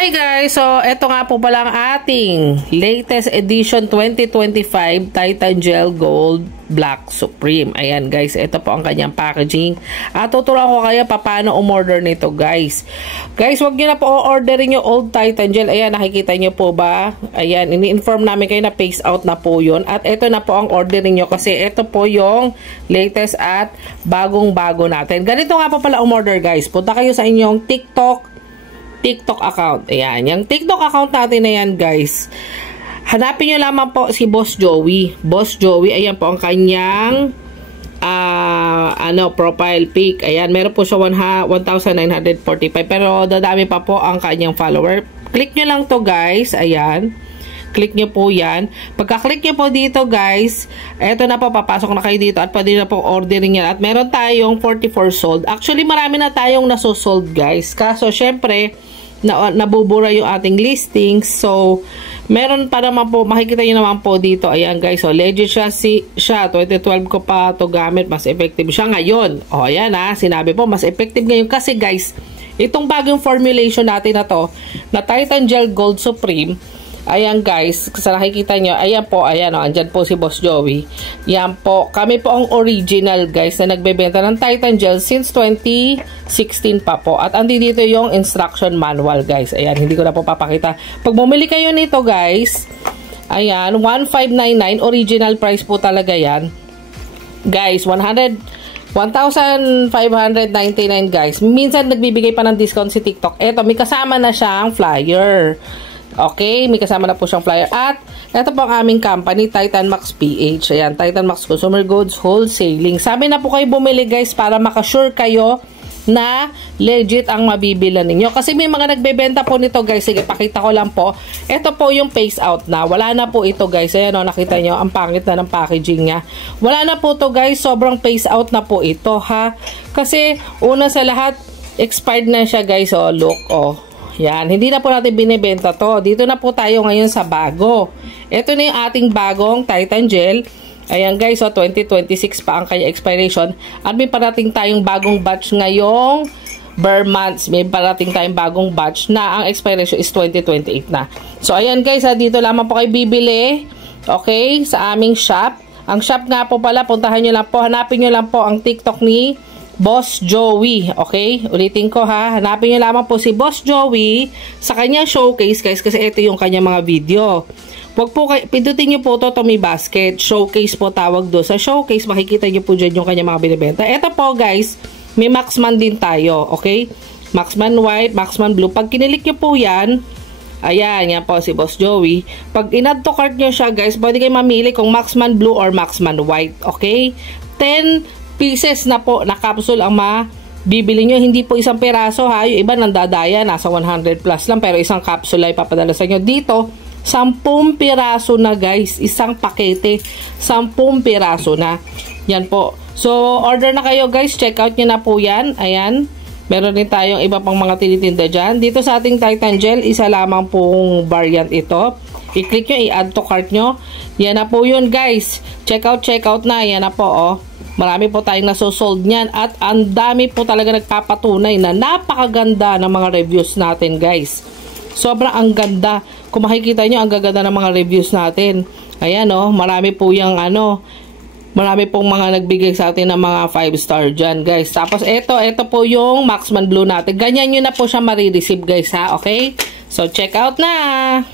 Hi guys! So, ito nga po pala ang ating latest edition 2025 Titan Gel Gold Black Supreme. Ayan guys, ito po ang kanyang packaging. At tuturuan ko kayo paano umorder nito guys. Guys, wag nyo na po orderin yung old Titan Gel. Ayan, nakikita nyo po ba? Ayan, ini-inform namin kayo na phase out na po yun. At ito na po ang ordering nyo kasi ito po yung latest at bagong-bago natin. Ganito nga po pala umorder guys. Punta kayo sa inyong TikTok account. Ayan. Yung TikTok account natin na yan, guys. Hanapin nyo lamang po si Boss Joey. Ayan po ang kanyang profile pic. Ayan. Meron po siya 1,945. Pero dadami pa po ang kanyang follower. Click nyo lang to guys. Ayan. Click nyo po yan. Pagka-click nyo po dito guys, eto na po, papasok na kayo dito at pwede na po ordering yan. At meron tayong 44 sold. Actually, marami na tayong nasosold guys. Kaso, syempre, nabubura yung ating listings. So, meron pa naman po, makikita nyo naman po dito. Ayan guys, so legit siya. 2012 ko pa to gamit. Mas effective siya ngayon. O, ayan ha, sinabi po, mas effective ngayon. Kasi guys, itong bagong formulation natin na to, na Titan Gel Gold Supreme, ayan guys, sa nakikita nyo, ayan po, ayan o, andyan po si Boss Joey. Yan po, kami po ang original guys na nagbebenta ng Titan Gel since 2016 pa po. At andi dito yung instruction manual guys. Ayan, hindi ko na po papakita. Pag bumili kayo nito guys, ayan, 1,599, original price po talaga yan. Guys, 1,599 guys. Minsan nagbibigay pa ng discount si TikTok. Eto, may kasama na siyang flyer. Okay, may kasama na po siyang flyer. At ito po ang aming company, Titan Max PH. Ayan, Titan Max Consumer Goods Wholesaling. Sabi na po kayo bumili guys para makasure kayo na legit ang mabibila ninyo. Kasi may mga nagbebenta po nito guys. Sige, pakita ko lang po. Ito po yung phase out na. Wala na po ito guys. Ayan o, nakita nyo, ang pangit na ng packaging niya. Wala na po to guys. Sobrang phase out na po ito ha. Kasi una sa lahat, expired na siya guys. O, look o. Yan, hindi na po natin binibenta to. Dito na po tayo ngayon sa bago. Ito na yung ating bagong Titan Gel. Ayan guys, so 2026 pa ang kanya expiration. At may parating tayong bagong batch ngayong bar months. May parating tayong bagong batch na ang expiration is 2028 na. So ayan guys, dito lamang po kayo bibili. Okay, sa aming shop. Ang shop nga po pala, puntahan nyo lang po. Hanapin nyo lang po ang TikTok ni Boss Joey, okay? Ulitin ko ha, hanapin nyo lamang po si Boss Joey sa kanyang showcase guys, kasi ito yung kanyang mga video. Wag po pindutin nyo po to may basket, showcase po tawag do. Sa showcase, makikita nyo po dyan yung kanyang mga binibenta. Ito po guys, may Maxman din tayo, okay? Maxman White, Maxman Blue. Pag kinilik nyo po yan, ayan, yan po si Boss Joey. Pag in-add to cart nyo siya guys, pwede kayo mamili kung Maxman Blue or Maxman White, okay? 10 pieces na po na capsule ang mabibili nyo. Hindi po isang peraso ha. Yung iba nandadaya, nasa 100 plus lang. Pero isang capsule ay papadala sa inyo. Dito, 10 piraso na guys. Isang pakete. 10 piraso na. Yan po. So, order na kayo guys. Check out nyo na po yan. Ayan. Meron din tayong iba pang mga tinitinda dyan. Dito sa ating Titan Gel, isa lamang pong variant ito. I-click nyo, i-add to cart nyo. Yan na po yun guys. Check out na. Yan na po oh. Marami po tayong nasosold niyan at ang dami po talaga nagpapatunay na napakaganda ng mga reviews natin guys. Sobrang ang ganda. Kung makikita nyo, ang gaganda ng mga reviews natin. Ayan o, marami po yung marami pong mga nagbigay sa atin ng mga 5-star dyan guys. Tapos ito po yung Maxman Blue natin. Ganyan nyo na po siya marireceive guys ha, okay? So check out na!